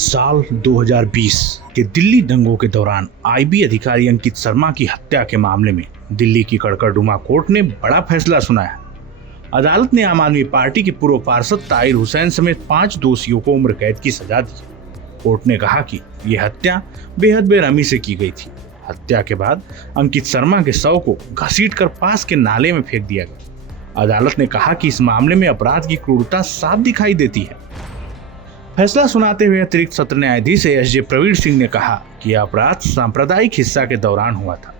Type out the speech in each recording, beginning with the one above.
साल 2020 के दिल्ली दंगों के दौरान आईबी अधिकारी अंकित शर्मा की हत्या के मामले में दिल्ली की कड़कड़डुमा कोर्ट ने बड़ा फैसला सुनाया। अदालत ने आम आदमी पार्टी के पूर्व पार्षद ताहिर हुसैन समेत 5 दोषियों को उम्र कैद की सजा दी। कोर्ट ने कहा कि यह हत्या बेहद बेरहमी से की गई थी। हत्या के बाद अंकित शर्मा के शव को घसीटकर पास के नाले में फेंक दिया गया। अदालत ने कहा कि इस मामले में अपराध की क्रूरता साफ दिखाई देती है। फैसला सुनाते हुए अतिरिक्त सत्र न्यायाधीश एस.जे. प्रवीण सिंह ने कहा कि यह अपराध सांप्रदायिक हिंसा के दौरान हुआ था।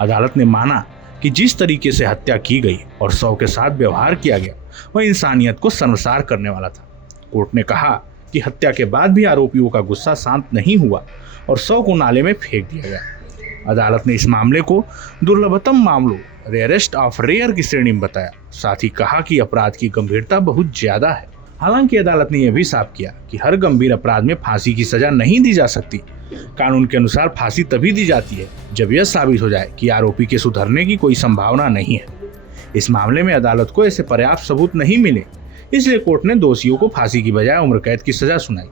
अदालत ने माना कि जिस तरीके से हत्या की गई और शव के साथ व्यवहार किया गया वह इंसानियत को शर्मसार करने वाला था। कोर्ट ने कहा कि हत्या के बाद भी आरोपियों का गुस्सा शांत नहीं हुआ और शव को नाले में फेंक दिया गया। अदालत ने इस मामले को दुर्लभतम मामलों रेयरेस्ट ऑफ रेयर की श्रेणी में बताया। साथ ही कहा कि अपराध की गंभीरता बहुत ज्यादा है। हालांकि अदालत ने यह भी साफ किया कि हर गंभीर अपराध में फांसी की सजा नहीं दी जा सकती। कानून के अनुसार फांसी तभी दी जाती है जब यह साबित हो जाए कि आरोपी के सुधरने की कोई संभावना नहीं है। इस मामले में अदालत को ऐसे पर्याप्त सबूत नहीं मिले, इसलिए कोर्ट ने दोषियों को फांसी की बजाय उम्र कैद की सजा सुनाई।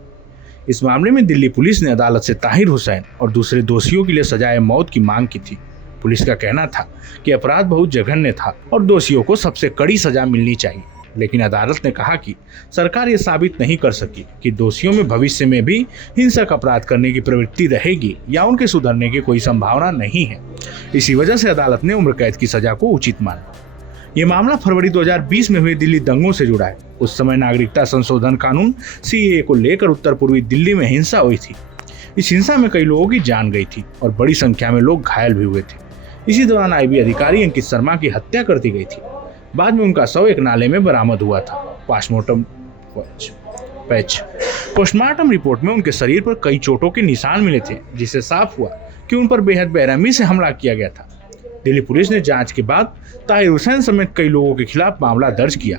इस मामले में दिल्ली पुलिस ने अदालत से ताहिर हुसैन और दूसरे दोषियों के लिए सजाए मौत की मांग की थी। पुलिस का कहना था कि अपराध बहुत जघन्य था और दोषियों को सबसे कड़ी सजा मिलनी चाहिए, लेकिन अदालत ने कहा कि सरकार यह साबित नहीं कर सकी कि दोषियों में भविष्य में भी हिंसक अपराध करने की प्रवृत्ति रहेगी या उनके सुधरने की कोई संभावना नहीं है। इसी वजह से अदालत ने उम्र कैद की सजा को उचित माना। यह मामला फरवरी 2020 में हुए दिल्ली दंगों से जुड़ा है। उस समय नागरिकता संशोधन कानून सीएए को लेकर उत्तर पूर्वी दिल्ली में हिंसा हुई थी। इस हिंसा में कई लोगों की जान गई थी और बड़ी संख्या में लोग घायल भी हुए थे। इसी दौरान आईबी अधिकारी अंकित शर्मा की हत्या कर दी गई थी। बाद में उनका शव एक नाले में बरामद हुआ था। पोस्टमार्टम रिपोर्ट में उनके शरीर पर कई चोटों के निशान मिले थे, जिससे साफ हुआ कि उन पर बेहद बेरहमी से हमला किया गया था। दिल्ली पुलिस ने जांच के बाद ताहिर हुसैन समेत कई लोगों के खिलाफ मामला दर्ज किया।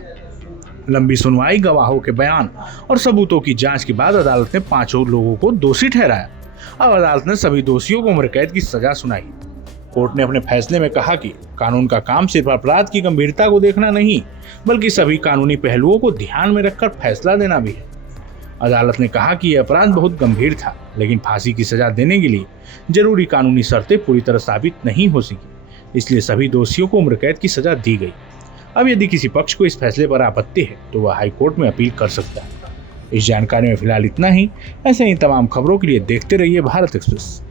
लंबी सुनवाई, गवाहों के बयान और सबूतों की जांच के बाद अदालत ने 5 लोगों को दोषी ठहराया। अब अदालत ने सभी दोषियों को उम्र कैद की सजा सुनाई। कोर्ट ने अपने फैसले में कहा कि कानून का काम सिर्फ अपराध की गंभीरता को देखना नहीं, बल्कि सभी कानूनी पहलुओं को ध्यान में रखकर फैसला देना भी है। अदालत ने कहा कि यह अपराध बहुत गंभीर था, लेकिन फांसी की सजा देने के लिए जरूरी कानूनी शर्तें पूरी तरह साबित नहीं हो सकी, इसलिए सभी दोषियों को उम्र कैद की सजा दी गई। अब यदि किसी पक्ष को इस फैसले पर आपत्ति है तो वह हाई कोर्ट में अपील कर सकता है। इस जानकारी में फिलहाल इतना ही। ऐसे ही तमाम खबरों के लिए देखते रहिए भारत एक्सप्रेस।